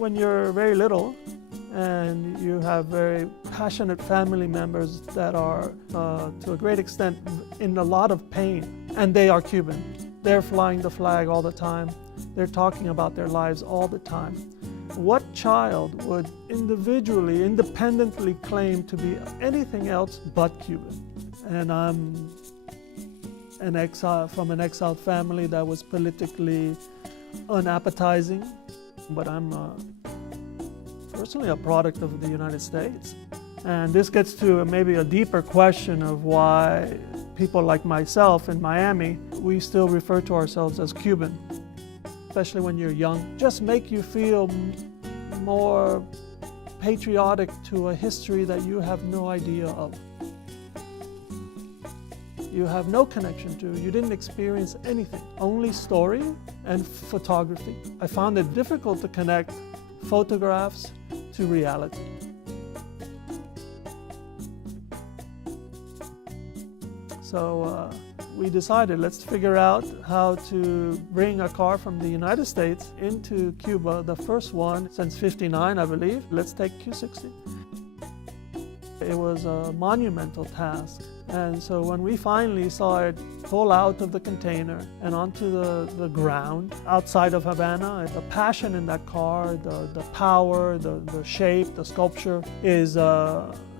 When you're very little and you have very passionate family members that are, to a great extent, in a lot of pain, and they are Cuban. They're flying the flag all the time. They're talking about their lives all the time. What child would individually, independently claim to be anything else but Cuban? And I'm from an exiled family that was politically unappetizing, but I'm personally a product of the United States. And this gets to maybe a deeper question of why people like myself in Miami, we still refer to ourselves as Cuban, especially when you're young. Just make you feel more patriotic to a history that you have no idea of. You have no connection to, you didn't experience anything, only story and photography. I found it difficult to connect photographs to reality. So we decided, let's figure out how to bring a car from the United States into Cuba, the first one since '59, I believe. Let's take Q60. It was a monumental task. And so when we finally saw it pull out of the container and onto the ground outside of Havana, the passion in that car, the power, the shape, the sculpture is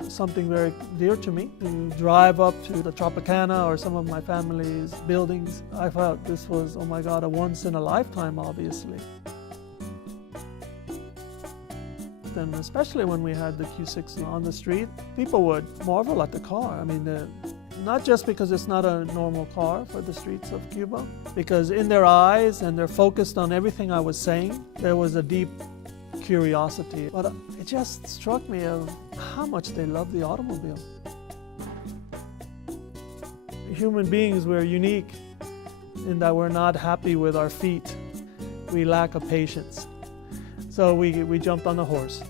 something very dear to me. To drive up to the Tropicana or some of my family's buildings, I felt this was, oh my God, a once in a lifetime, obviously. And especially when we had the Q60 on the street, people would marvel at the car. I mean, not just because it's not a normal car for the streets of Cuba, because in their eyes and they're focused on everything I was saying, there was a deep curiosity. But it just struck me of how much they love the automobile. Human beings, we're unique in that we're not happy with our feet. We lack of patience. So we jumped on the horse,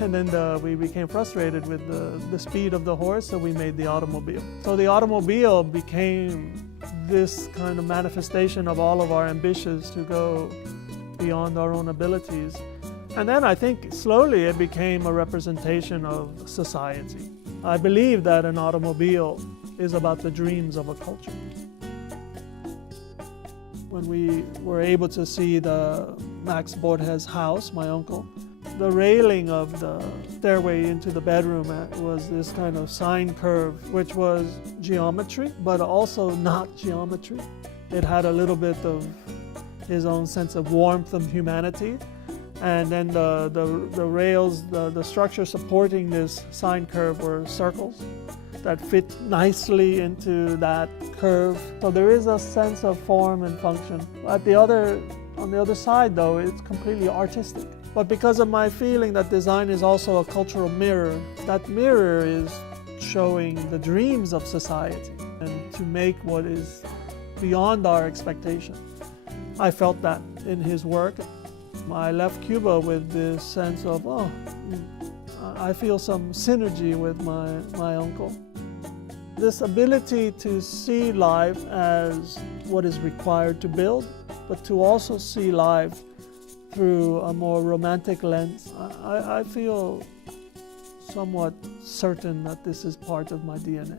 and then we became frustrated with the speed of the horse, so we made the automobile. So the automobile became this kind of manifestation of all of our ambitions to go beyond our own abilities. And then I think slowly it became a representation of society. I believe that an automobile is about the dreams of a culture. When we were able to see the Max Borges' house, my uncle, the railing of the stairway into the bedroom was this kind of sine curve, which was geometry, but also not geometry. It had a little bit of his own sense of warmth and humanity. And then the rails, the structure supporting this sine curve were circles that fit nicely into that curve. So there is a sense of form and function. On the other side, though, it's completely artistic. But because of my feeling that design is also a cultural mirror, that mirror is showing the dreams of society and to make what is beyond our expectation. I felt that in his work. I left Cuba with this sense of, oh, I feel some synergy with my uncle. This ability to see life as what is required to build, but to also see life through a more romantic lens. I feel somewhat certain that this is part of my DNA.